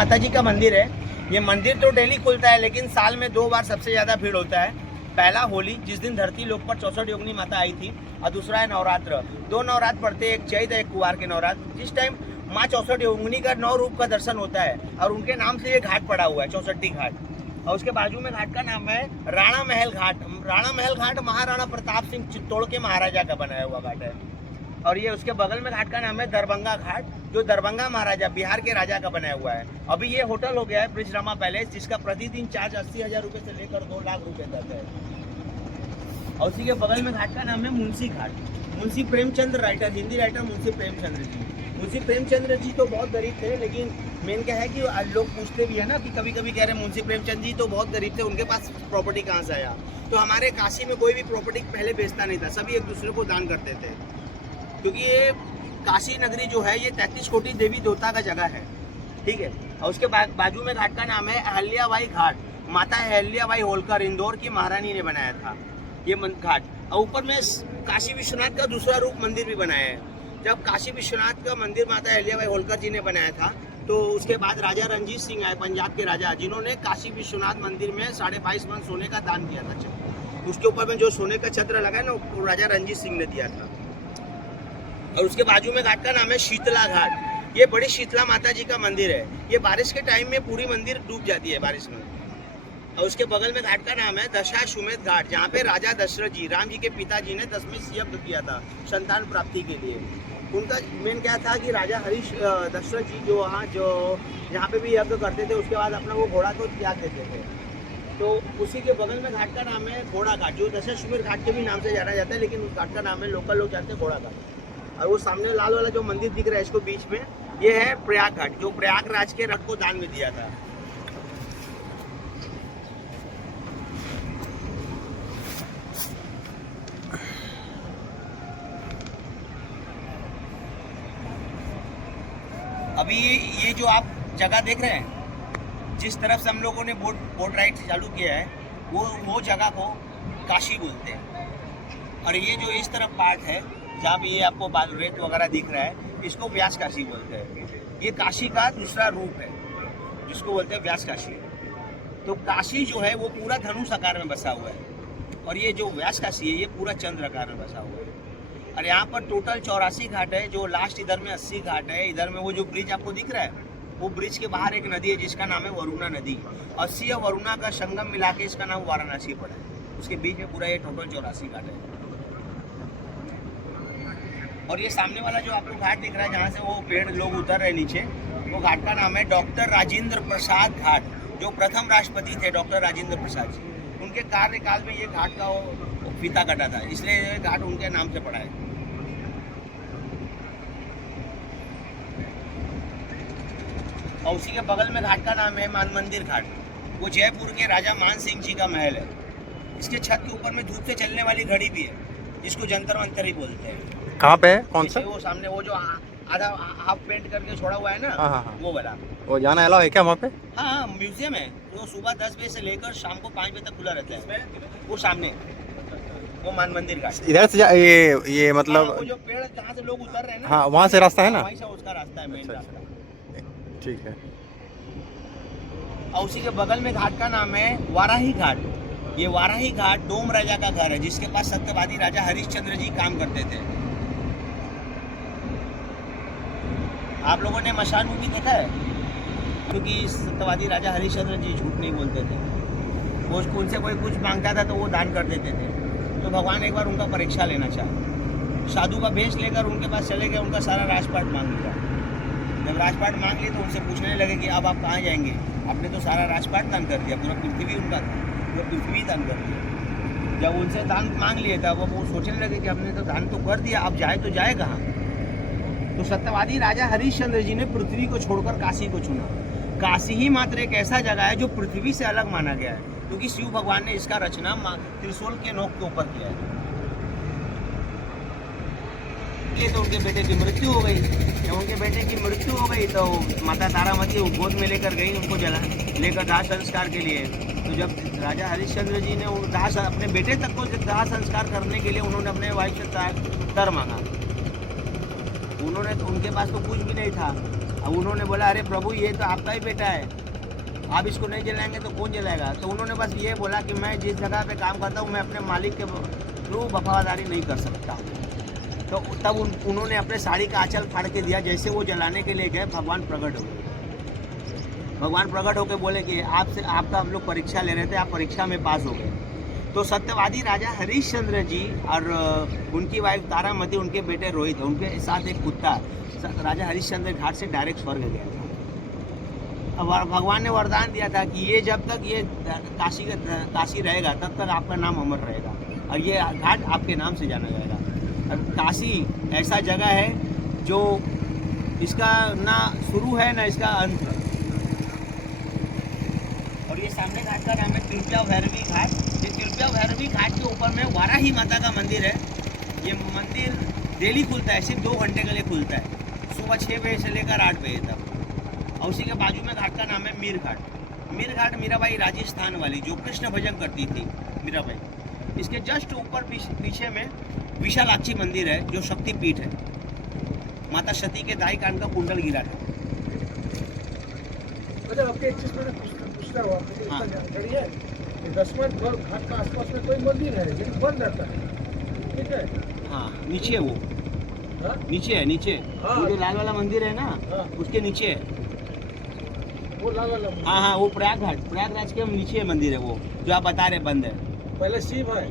माता जी का मंदिर है। ये मंदिर तो डेली खुलता है, लेकिन साल में 2 बार सबसे ज़्यादा भीड़ होता है। पहला होली, जिस दिन धरती लोक पर 64 योगिनी माता आई थी, और दूसरा है नवरात्र। 2 नवरात्र पड़ते हैं, एक चैत एक कुवार के नवरात्र, जिस टाइम माँ 64 योगिनी का 9 रूप का दर्शन होता है, और उनके नाम से ये घाट पड़ा हुआ है, 64 घाट। और उसके बाजू में घाट का नाम है राणा महल घाट। राणा महल घाट महाराणा प्रताप सिंह चित्तौड़ के महाराजा का बनाया हुआ घाट है। और ये उसके बगल में घाट का नाम है दरभंगा घाट, जो दरभंगा महाराजा बिहार के राजा का बनाया हुआ है। अभी ये होटल हो गया है ब्रिजरमा पैलेस, जिसका प्रतिदिन चार्ज 80,000 रुपये से लेकर 2 लाख रुपए तक है। और उसी के बगल में घाट का नाम है मुंशी घाट। Munshi Premchandra writer, Hindi writer Munshi Premchandra ji. मुंशी प्रेमचंद्र जी तो बहुत गरीब थे, लेकिन मेन क्या है कि लोग पूछते भी है ना कि कभी कभी कह रहे हैं मुंशी प्रेमचंद जी तो बहुत गरीब थे, उनके पास प्रॉपर्टी कहाँ से आया। तो हमारे काशी में कोई भी प्रॉपर्टी पहले बेचता नहीं था, सभी एक दूसरे को दान करते थे, क्योंकि ये काशी नगरी जो है ये 33 कोटि देवी देवता का जगह है, ठीक है। और उसके बाजू में घाट का नाम है अहल्याबाई घाट। माता अहल्याबाई होलकर इंदौर की महारानी ने बनाया था ये घाट। और ऊपर में काशी विश्वनाथ का दूसरा रूप मंदिर भी बनाया है। जब काशी विश्वनाथ का मंदिर माता अहल्याबाई होलकर जी ने बनाया था, तो उसके बाद राजा रणजीत सिंह आए, पंजाब के राजा, जिन्होंने काशी विश्वनाथ मंदिर में 22.5 मन सोने का दान किया था। उसके ऊपर में जो सोने का छत्र लगा है ना, वो राजा रणजीत सिंह ने दिया था। और उसके बाजू में घाट का नाम है शीतला घाट। ये बड़ी शीतला माता जी का मंदिर है। ये बारिश के टाइम में पूरी मंदिर डूब जाती है बारिश में। और उसके बगल में घाट का नाम है दशाश्वमेध घाट, जहाँ पे राजा दशरथ जी, राम जी के पिताजी ने दशमेश यज्ञ किया था संतान प्राप्ति के लिए। उनका मेन क्या था कि राजा दशरथ जी जो वहाँ जहाँ पे भी यज्ञ करते थे, उसके बाद अपना वो घोड़ा को त्याग देते थे। तो उसी के बगल में घाट का नाम है घोड़ा घाट, जो दशाश्वमेध घाट के भी नाम से जाना जाता है, लेकिन उस घाट का नाम है, लोकल लोग जानते हैं, घोड़ा घाट। और वो सामने लाल वाला जो मंदिर दिख रहा है इसको बीच में, ये है प्रयाग घाट, जो प्रयागराज के रथ को दान में दिया था। अभी ये जो आप जगह देख रहे हैं, जिस तरफ से हम लोगों ने बोट राइड चालू किया है, वो जगह को काशी बोलते हैं। और ये जो इस तरफ पार्ट है जहाँ भी ये आपको रेत वगैरह दिख रहा है, इसको व्यास काशी बोलते हैं। ये काशी का दूसरा रूप है, जिसको बोलते हैं व्यास काशी। तो काशी जो है वो पूरा धनुष आकार में बसा हुआ है, और ये जो व्यास काशी है ये पूरा चंद्र आकार में बसा हुआ है। और यहाँ पर टोटल 84 घाट है, जो लास्ट इधर में 80 घाट है। इधर में वो जो ब्रिज आपको दिख रहा है, वो ब्रिज के बाहर एक नदी है जिसका नाम है वरुणा नदी। 80 और वरुणा का संगम मिला के इसका नाम वाराणसी पड़ा है। उसके बीच में पूरा ये टोटल 84 घाट है। और ये सामने वाला जो आपको घाट दिख रहा है, जहाँ से वो पेड़ लोग उतर रहे नीचे, वो घाट का नाम है डॉक्टर राजेंद्र प्रसाद घाट, जो प्रथम राष्ट्रपति थे डॉक्टर राजेंद्र प्रसाद जी। उनके कार्यकाल में ये घाट का वो फीता कटा था, इसलिए ये घाट उनके नाम से पड़ा है। और उसी के बगल में घाट का नाम है मान मंदिर घाट। वो जयपुर के राजा मान सिंह जी का महल है। इसके छत के ऊपर में धूप से चलने वाली घड़ी भी है, जिसको जंतर मंतर ही बोलते हैं। कहाँ पे है? कौन सा? वो सामने वो जो आधा हाफ पेंट करके छोड़ा हुआ है ना, हाँ। वो वाला। वो जाना अलाउ है क्या वहाँ पे? हाँ, म्यूजियम है। वो सुबह 10 बजे से लेकर शाम को 5 बजे तक खुला रहता है। वो सामने वो मान मंदिर घाट। इधर से ये मतलब वो जो पेड़ जहाँ से लोग उतर रहे हैं ना, हाँ, वहाँ से रास्ता है ना? वहीं से उसका रास्ता है, मेन रास्ता। ठीक है। और उसी के बगल में घाट का नाम है वाराही घाट। ये वाराही घाट डोम राजा का घर है, जिसके पास सत्यवादी राजा हरिश्चंद्र जी काम करते थे। आप लोगों ने मशान मूवी देखा है? क्योंकि सत्यवादी राजा हरिश्चंद्र जी झूठ नहीं बोलते थे। वो उनसे कोई कुछ मांगता था तो वो दान कर देते थे। तो भगवान एक बार उनका परीक्षा लेना चाहा, साधु का भेष लेकर उनके पास चले गए, उनका सारा राजपाट मांग लिया। जब राजपाट मांग लिए तो उनसे पूछने लगे कि अब आप कहाँ जाएंगे? आपने तो सारा राजपाट दान कर दिया, पूरा पृथ्वी उनका था, पूरा पृथ्वी दान कर दिया। जब उनसे दान मांग लिए था, वो सोचने लगे कि हमने तो दान तो कर दिया, अब जाए तो जाए कहाँ? तो सत्यवादी राजा हरिश्चंद्र जी ने पृथ्वी को छोड़कर काशी को चुना। काशी ही मात्र एक ऐसा जगह है जो पृथ्वी से अलग माना गया है, क्योंकि शिव भगवान ने इसका रचना त्रिशूल के नोक के ऊपर किया है। तो उनके बेटे की मृत्यु हो गई। जब उनके बेटे की मृत्यु हो गई तो माता तारामती गोद में लेकर गई उनको लेकर दाह संस्कार के लिए। तो जब राजा हरिश्चंद्र जी ने अपने बेटे तक को दाह संस्कार करने के लिए उन्होंने अपने वाइफ से तर मांगा। उनके पास तो कुछ भी नहीं था, अब उन्होंने बोला अरे प्रभु ये तो आपका ही बेटा है, आप इसको नहीं जलाएंगे तो कौन जलाएगा। तो उन्होंने बस ये बोला कि मैं जिस जगह पे काम करता हूँ मैं अपने मालिक के थ्रू वफादारी नहीं कर सकता। तो तब उन्होंने अपने साड़ी का आंचल फाड़ के दिया। जैसे वो जलाने के लिए गए भगवान प्रकट हो गए। भगवान प्रकट होकर बोले कि आपसे आपका हम लोग परीक्षा ले रहे थे, आप परीक्षा में पास हो गए। तो सत्यवादी राजा हरिश्चंद्र जी और उनकी वाइफ तारामती, उनके बेटे रोहित, उनके साथ एक कुत्ता, राजा हरिश्चंद्र घाट से डायरेक्ट स्वर्ग गया था। अब भगवान ने वरदान दिया था कि ये जब तक ये काशी रहेगा तब तक आपका नाम अमर रहेगा और ये घाट आपके नाम से जाना जाएगा। अब काशी ऐसा जगह है जो इसका ना शुरू है ना इसका अंत है। और ये सामने घाट का नाम है तिरुपिया भैरवी घाट। ये तिरुपिया भैरवी घाट के ऊपर में वाराही माता का मंदिर है। ये मंदिर डेली खुलता है, सिर्फ 2 घंटे के लिए खुलता है, सुबह 6 बजे से लेकर 8 बजे तक। और उसी के बाजू में घाट का नाम है मीर घाट। मीर घाट मीराबाई राजस्थान वाली जो कृष्ण भजन करती थी मीराबाई, इसके जस्ट ऊपर पीछे में विशालाक्षी मंदिर है जो शक्ति पीठ है। माता सती के दाई कान का कुंडल गिरा था। अच्छा, आपके एक चीज मैंने पूछना हुआ, मुझे इसका जानकारी है कि दशमत घाट का आसपास में कोई मंदिर है लेकिन बंद रहता है, ठीक है? हाँ, नीचे वो हाँ? नीचे है, नीचे हाँ। वो जो लाल वाला मंदिर है ना, हाँ। उसके नीचे है। वो लाल वाला मंदिर। हाँ हाँ, वो प्रयागराज के नीचे मंदिर है वो जो आप बता रहे बंद है। पहले शिव है।